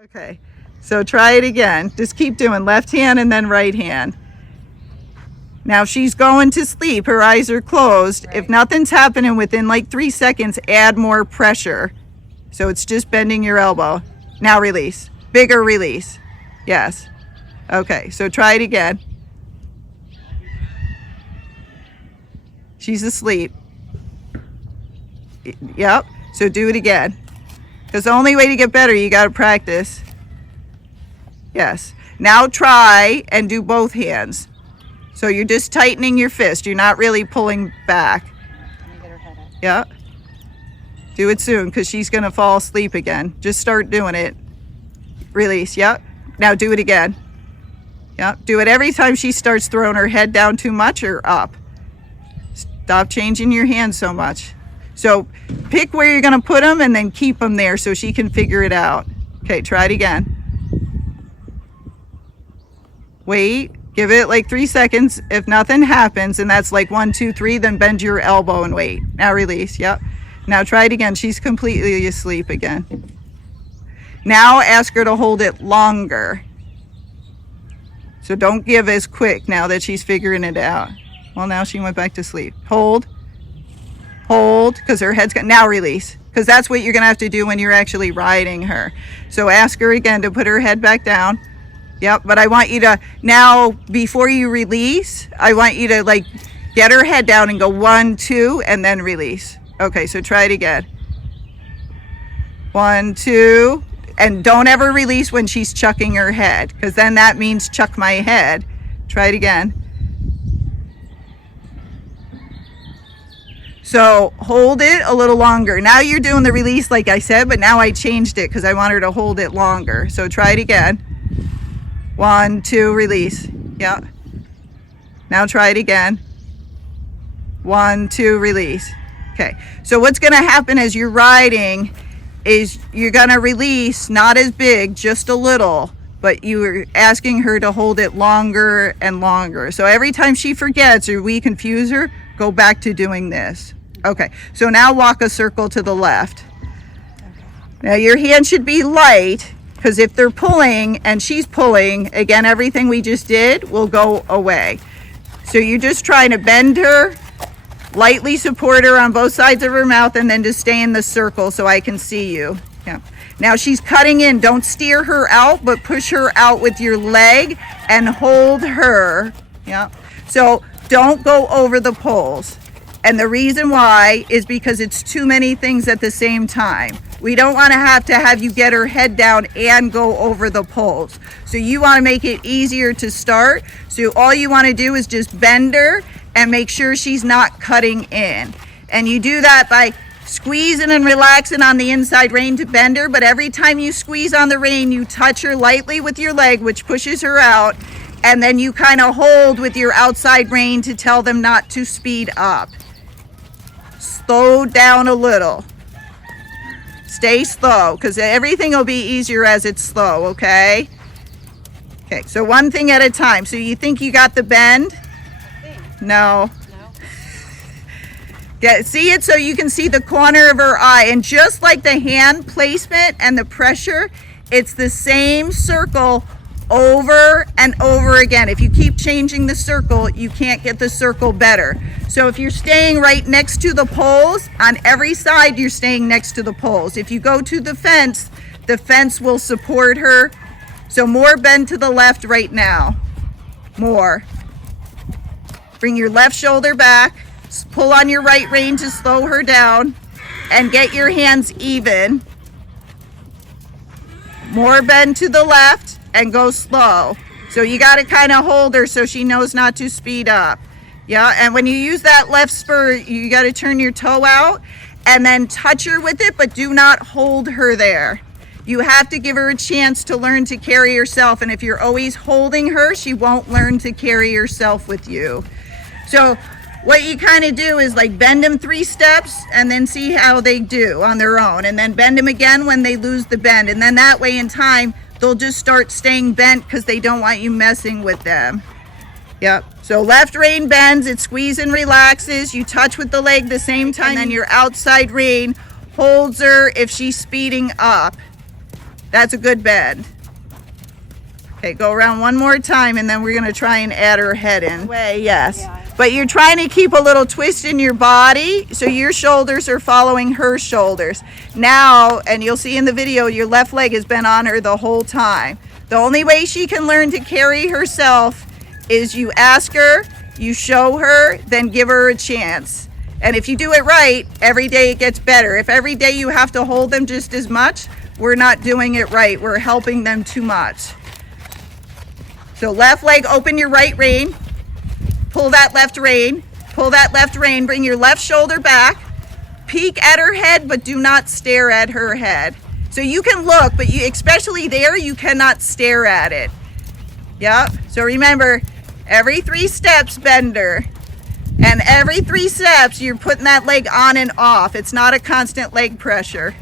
Okay, so try it again. Just keep doing left hand and then right hand. Now she's going to sleep, her eyes are closed. Right. If nothing's happening within like 3 seconds, add more pressure. So it's just bending your elbow. Now release, bigger release. Yes. Okay, so try it again. She's asleep. Yep, so do it again. Because the only way to get better, you got to practice. Yes. Now try and do both hands. So you're just tightening your fist. You're not really pulling back. Let me get her head up. Yeah. Do it soon because she's going to fall asleep again. Just start doing it. Release. Yep. Now do it again. Yep. Do it every time she starts throwing her head down too much or up. Stop changing your hands so much. So pick where you're going to put them and then keep them there so she can figure it out. Okay, try it again. Wait, give it like 3 seconds. If nothing happens, and that's like 1, 2, 3, then bend your elbow and wait. Now release, yep. Now try it again. She's completely asleep again. Now ask her to hold it longer. So don't give as quick now that she's figuring it out. Well, now she went back to sleep. Hold, because her head's got, now release. Because that's what you're gonna have to do when you're actually riding her. So ask her again to put her head back down. Yep, but I want you to, now before you release, I want you to like get her head down and go 1, 2, and then release. Okay, so try it again. 1, 2, and don't ever release when she's chucking her head, because then that means chuck my head. Try it again. So hold it a little longer. Now you're doing the release like I said, but now I changed it because I want her to hold it longer. So try it again. 1, 2, release. Yeah. Now try it again. 1, 2, release. Okay. So what's going to happen as you're riding is you're going to release, not as big, just a little, but you're asking her to hold it longer and longer. So every time she forgets or we confuse her, go back to doing this. Okay. So now walk a circle to the left. Now your hand should be light, because if they're pulling and she's pulling, again, everything we just did will go away. So you're just trying to bend her, lightly support her on both sides of her mouth, and then just stay in the circle so I can see you. Yeah. Now she's cutting in. Don't steer her out, but push her out with your leg and hold her. Yeah. So don't go over the poles. And the reason why is because it's too many things at the same time. We don't want to have you get her head down and go over the poles. So you want to make it easier to start. So all you want to do is just bend her and make sure she's not cutting in. And you do that by squeezing and relaxing on the inside rein to bend her. But every time you squeeze on the rein, you touch her lightly with your leg, which pushes her out. And then you kind of hold with your outside rein to tell them not to speed up. Slow down a little. Stay slow, because everything will be easier as it's slow, okay? Okay, so one thing at a time. So you think you got the bend? No. Yeah, see it so you can see the corner of her eye. And just like the hand placement and the pressure, it's the same circle over and over again. If you keep changing the circle, you can't get the circle better. So if you're staying right next to the poles, on every side you're staying next to the poles. If you go to the fence will support her. So more bend to the left right now. More. Bring your left shoulder back. Pull on your right rein to slow her down and get your hands even. More bend to the left and go slow. So you got to kind of hold her so she knows not to speed up. Yeah, and when you use that left spur, you got to turn your toe out and then touch her with it, but do not hold her there. You have to give her a chance to learn to carry herself, and if you're always holding her, she won't learn to carry herself with you. So what you kind of do is like bend them 3 steps and then see how they do on their own, and then bend them again when they lose the bend, and then that way in time they'll just start staying bent because they don't want you messing with them. Yep. So left rein bends, it squeezes and relaxes. You touch with the leg the same time, and then your outside rein holds her if she's speeding up. That's a good bend. Okay, go around one more time, and then we're gonna try and add her head in. Yes. But you're trying to keep a little twist in your body, so your shoulders are following her shoulders. Now, and you'll see in the video, your left leg has been on her the whole time. The only way she can learn to carry herself is you ask her, you show her, then give her a chance. And if you do it right, every day it gets better. If every day you have to hold them just as much, we're not doing it right. We're helping them too much. So left leg, open your right rein. Pull that left rein. Pull that left rein. Bring your left shoulder back. Peek at her head, but do not stare at her head. So you can look, but you, especially there, you cannot stare at it. Yep. So remember, every 3 steps, bend her. And every 3 steps, you're putting that leg on and off. It's not a constant leg pressure.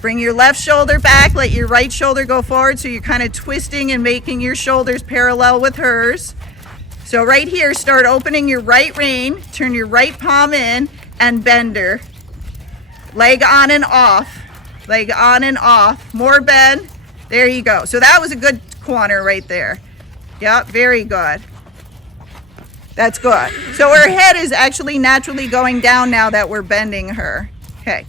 Bring your left shoulder back, let your right shoulder go forward, so you're kind of twisting and making your shoulders parallel with hers. So right here, start opening your right rein, turn your right palm in, and bend her. Leg on and off, leg on and off, more bend. There you go. So that was a good corner right there. Yep, very good. That's good. So her head is actually naturally going down now that we're bending her. Okay.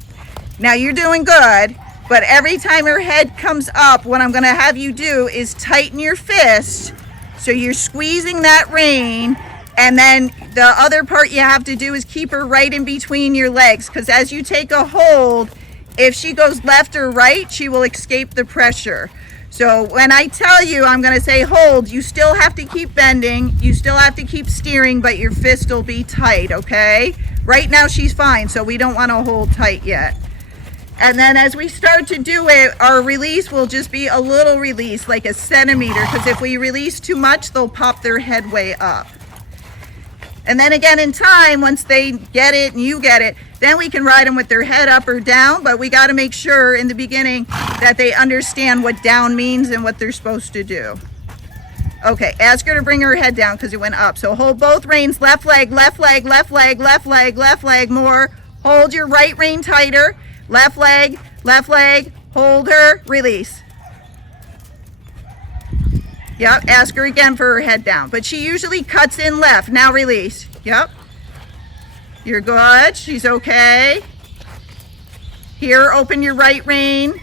Now you're doing good, but every time her head comes up, what I'm gonna have you do is tighten your fist. So you're squeezing that rein, and then the other part you have to do is keep her right in between your legs, because as you take a hold, if she goes left or right, she will escape the pressure. So when I tell you, I'm gonna say hold, you still have to keep bending, you still have to keep steering, but your fist will be tight, okay? Right now she's fine, so we don't wanna hold tight yet. And then as we start to do it, our release will just be a little release, like a centimeter, because if we release too much, they'll pop their head way up. And then again in time, once they get it and you get it, then we can ride them with their head up or down, but we gotta make sure in the beginning that they understand what down means and what they're supposed to do. Okay, ask her to bring her head down because it went up. So hold both reins, left leg, left leg, left leg, left leg, left leg, more. Hold your right rein tighter. Left leg, hold her, release. Yep, ask her again for her head down. But she usually cuts in left. Now release. Yep. You're good. She's okay. Here, open your right rein.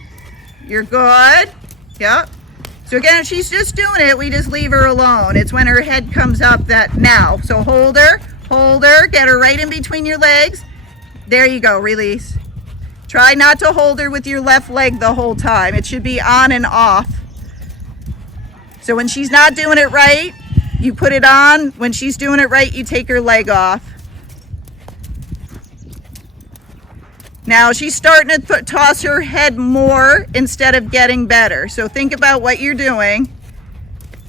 You're good. Yep. So again, if she's just doing it, we just leave her alone. It's when her head comes up that now. So hold her, get her right in between your legs. There you go, release. Try not to hold her with your left leg the whole time. It should be on and off. So when she's not doing it right, you put it on. When she's doing it right, you take her leg off. Now she's starting to toss her head more instead of getting better. So think about what you're doing.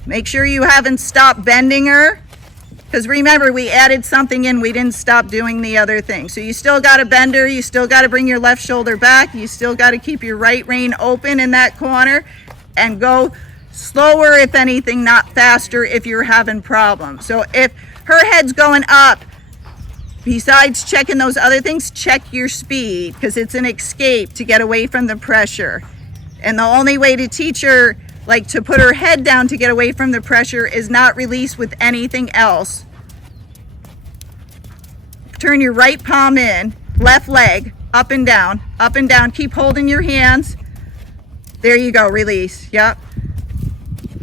Make sure you haven't stopped bending her. Because remember, we added something in, we didn't stop doing the other thing. So you still got to bend her, you still got to bring your left shoulder back, you still got to keep your right rein open in that corner, and go slower if anything, not faster if you're having problems. So if her head's going up, besides checking those other things, check your speed, because it's an escape to get away from the pressure. And the only way to teach her like to put her head down to get away from the pressure is not release with anything else. Turn your right palm in, left leg, up and down, keep holding your hands. There you go, release, yep.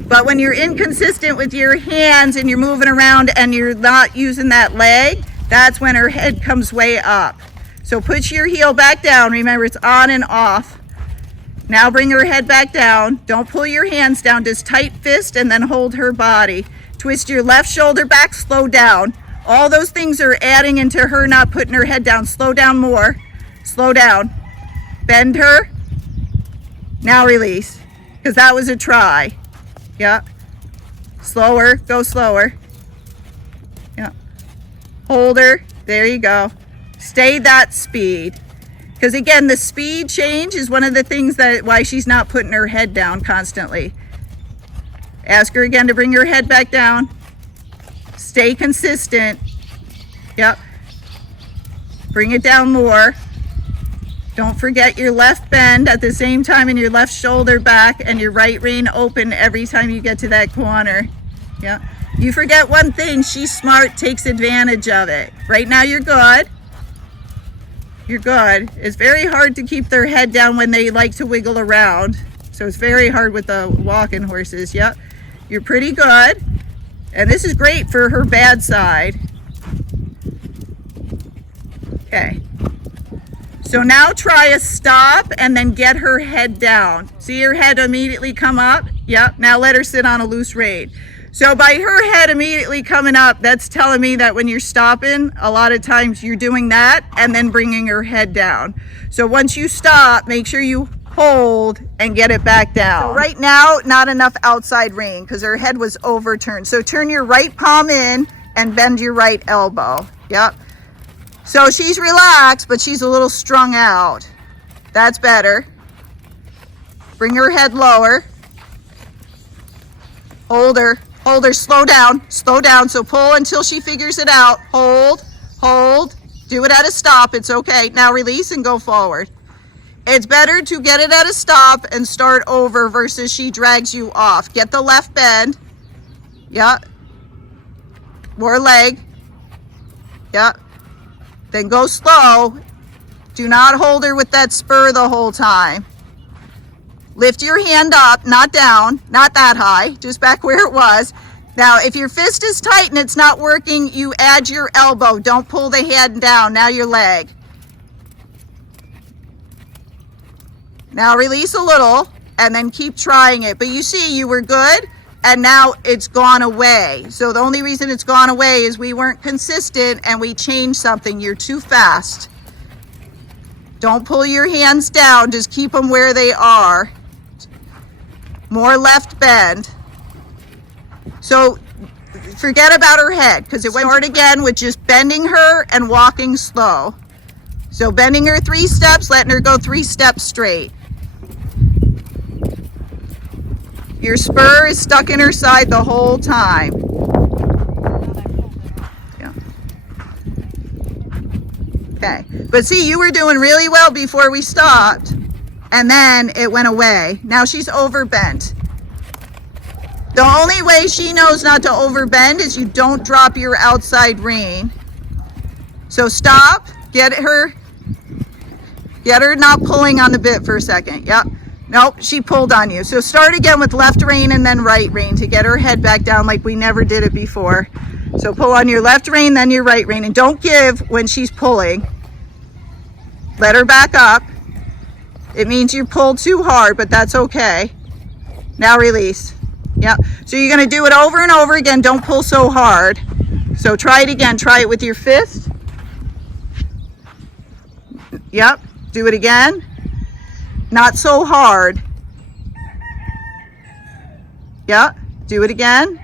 But when you're inconsistent with your hands and you're moving around and you're not using that leg, that's when her head comes way up. So put your heel back down, remember it's on and off. Now bring her head back down. Don't pull your hands down, just tight fist and then hold her body. Twist your left shoulder back, slow down. All those things are adding into her not putting her head down. Slow down more, slow down. Bend her. Now release, because that was a try. Yeah. Slower, go slower. Yeah. Hold her, there you go. Stay that speed. Because again, the speed change is one of the things that why she's not putting her head down constantly. Ask her again to bring her head back down. Stay consistent. Yep. Bring it down more. Don't forget your left bend at the same time and your left shoulder back and your right rein open every time you get to that corner. Yeah. You forget one thing, she's smart, takes advantage of it. Right now you're good. You're good. It's very hard to keep their head down when they like to wiggle around. So it's very hard with the walking horses. Yep. You're pretty good. And this is great for her bad side. Okay. So now try a stop and then get her head down. See her head immediately come up? Yep. Now let her sit on a loose rein. So by her head immediately coming up, that's telling me that when you're stopping, a lot of times you're doing that and then bringing her head down. So once you stop, make sure you hold and get it back down. So right now, not enough outside rein because her head was overturned. So turn your right palm in and bend your right elbow. Yep. So she's relaxed, but she's a little strung out. That's better. Bring her head lower. Hold her. Hold her, slow down, so pull until she figures it out. Hold, do it at a stop, it's okay. Now release and go forward. It's better to get it at a stop and start over versus she drags you off. Get the left bend, yeah. More leg, yeah. Then go slow. Do not hold her with that spur the whole time. Lift your hand up, not down, not that high, just back where it was. Now, if your fist is tight and it's not working, you add your elbow. Don't pull the hand down. Now your leg. Now release a little and then keep trying it. But you see, you were good and now it's gone away. So the only reason it's gone away is we weren't consistent and we changed something. You're too fast. Don't pull your hands down. Just keep them where they are. More left bend. So forget about her head because it went hard again with just bending her and walking slow. So bending her 3 steps, letting her go 3 steps straight. Your spur is stuck in her side the whole time. Yeah. Okay, but see, you were doing really well before we stopped. And then it went away. Now she's overbent. The only way she knows not to overbend is you don't drop your outside rein. So stop, get her not pulling on the bit for a second. Yep. Nope, she pulled on you. So start again with left rein and then right rein to get her head back down like we never did it before. So pull on your left rein, then your right rein. And don't give when she's pulling. Let her back up. It means you pulled too hard, but that's okay. Now release. Yep. So you're going to do it over and over again. Don't pull so hard. So try it again. Try it with your fist. Yep. Do it again. Not so hard. Yep. Do it again.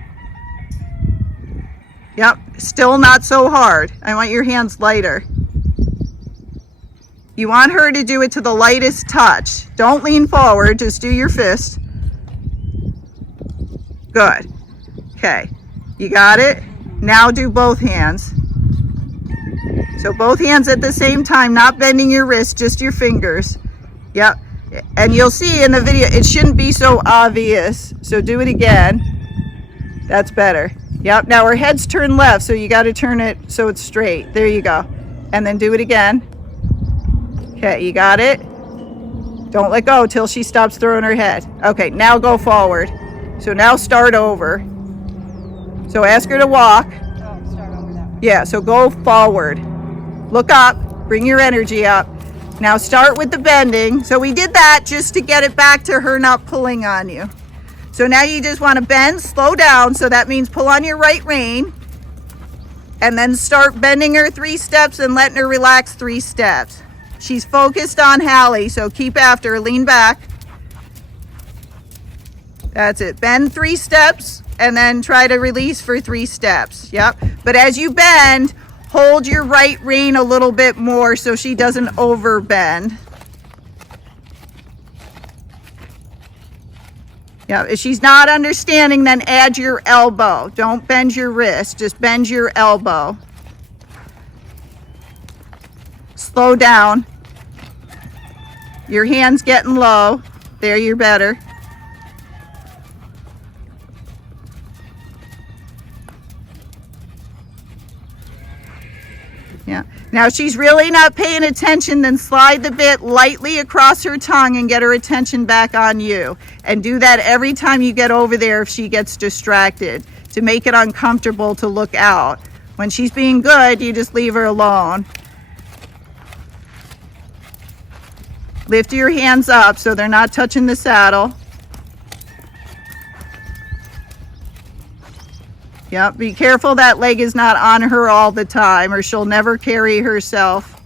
Yep. Still not so hard. I want your hands lighter. You want her to do it to the lightest touch. Don't lean forward, just do your fist. Good. Okay, you got it? Now do both hands. So both hands at the same time, not bending your wrist, just your fingers. Yep, and you'll see in the video, it shouldn't be so obvious. So do it again. That's better. Yep, now her head's turned left, so you gotta turn it so it's straight. There you go. And then do it again. Okay, you got it? Don't let go till she stops throwing her head. Okay, now go forward. So now start over. So ask her to walk. Oh, start over that way. Yeah, so go forward. Look up, bring your energy up. Now start with the bending. So we did that just to get it back to her not pulling on you. So now you just want to bend, slow down. So that means pull on your right rein. And then start bending her 3 steps and letting her relax 3 steps. She's focused on Hallie, so keep after her. Lean back. That's it. Bend 3 steps and then try to release for 3 steps. Yep. But as you bend, hold your right rein a little bit more so she doesn't overbend. Yeah, if she's not understanding, then add your elbow. Don't bend your wrist, just bend your elbow. Slow down. Your hand's getting low. There, you're better. Yeah. Now she's really not paying attention, then slide the bit lightly across her tongue and get her attention back on you. And do that every time you get over there if she gets distracted, to make it uncomfortable to look out. When she's being good, you just leave her alone. Lift your hands up so they're not touching the saddle. Yep, be careful that leg is not on her all the time or she'll never carry herself.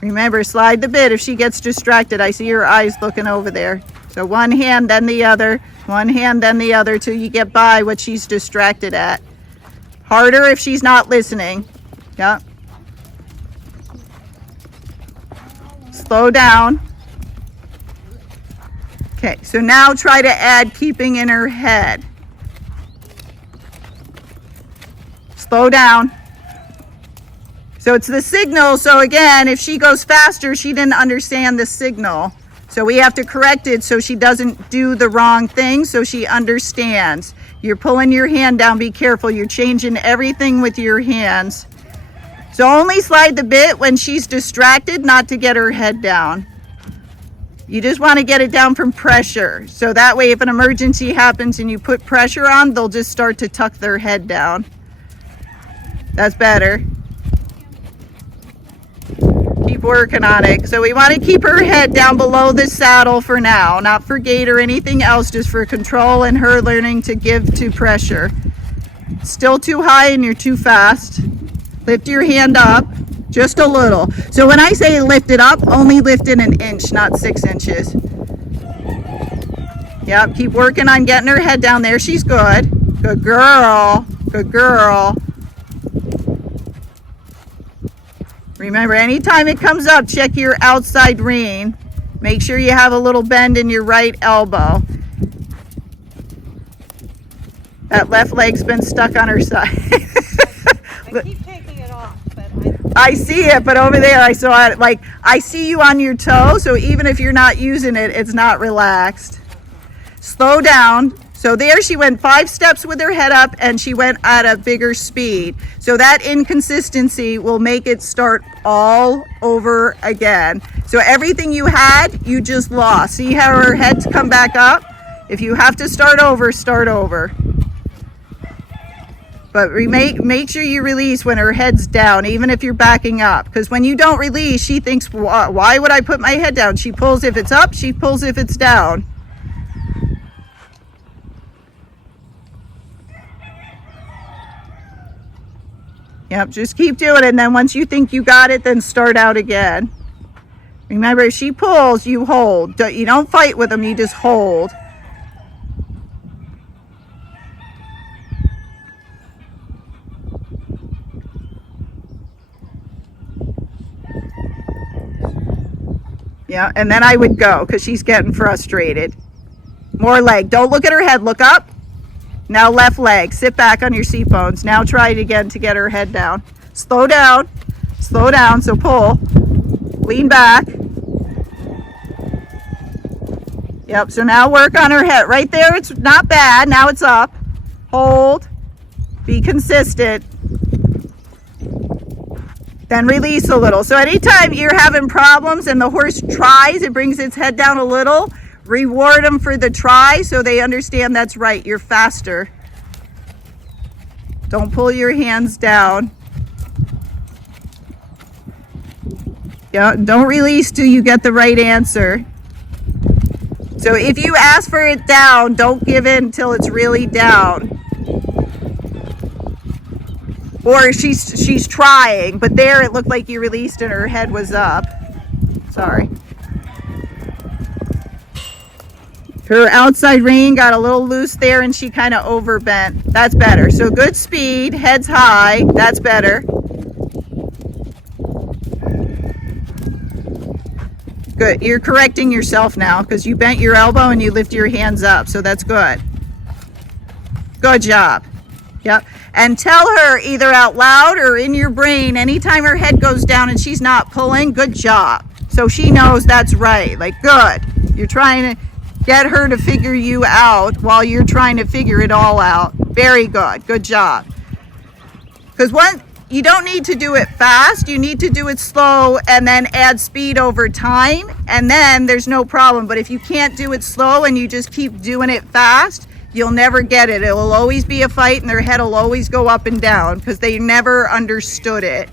Remember, slide the bit if she gets distracted. I see her eyes looking over there. So one hand, then the other. One hand, then the other till you get by what she's distracted at. Harder if she's not listening. Yep. Slow down. Okay, so now try to add keeping in her head. Slow down. So it's the signal. So again, if she goes faster, she didn't understand the signal. So we have to correct it so she doesn't do the wrong thing, so she understands. You're pulling your hand down. Be careful. You're changing everything with your hands. So only slide the bit when she's distracted, not to get her head down. You just want to get it down from pressure. So that way if an emergency happens and you put pressure on, they'll just start to tuck their head down. That's better. Keep working on it. So we want to keep her head down below the saddle for now, not for gait or anything else, just for control and her learning to give to pressure. Still too high and you're too fast. Lift your hand up. Just a little. So when I say lift it up, only lift it 1 inch, not 6 inches. Yep, keep working on getting her head down there. She's good. Good girl. Good girl. Remember, anytime it comes up, check your outside rein. Make sure you have a little bend in your right elbow. That left leg's been stuck on her side. I keep taking it off, but I see it, but over there I saw it. Like, I see you on your toe, so even if you're not using it, it's not relaxed. Slow down. So there she went 5 steps with her head up and she went at a bigger speed. So that inconsistency will make it start all over again. So everything you had, you just lost. See how her head's come back up? If you have to start over, start over. But make sure you release when her head's down, even if you're backing up. Because when you don't release, she thinks, why would I put my head down? She pulls if it's up, she pulls if it's down. Yep, just keep doing it. And then once you think you got it, then start out again. Remember, if she pulls, you hold. You don't fight with them, you just hold. Yeah, and then I would go because she's getting frustrated. More leg. Don't look at her head. Look up. Now left leg. Sit back on your seat bones. Now try it again to get her head down. Slow down. Slow down. So pull. Lean back. Yep. So now work on her head. Right there, it's not bad. Now it's up. Hold. Be consistent. Then release a little. So anytime you're having problems and the horse tries, it brings its head down a little, reward them for the try so they understand that's right. You're faster. Don't pull your hands down. Yeah, don't release till you get the right answer. So if you ask for it down, don't give in till it's really down. Or she's trying, but there it looked like you released and her head was up. Sorry. Her outside rein got a little loose there and she kind of overbent. That's better. So good speed, head's high. That's better. Good. You're correcting yourself now because you bent your elbow and you lift your hands up. So that's good. Good job. Yep. And tell her either out loud or in your brain, anytime her head goes down and she's not pulling, good job. So she knows that's right. Like, good. You're trying to get her to figure you out while you're trying to figure it all out. Very good. Good job. Because you don't need to do it fast. You need to do it slow and then add speed over time. And then there's no problem. But if you can't do it slow and you just keep doing it fast, you'll never get it. It will always be a fight and their head will always go up and down because they never understood it.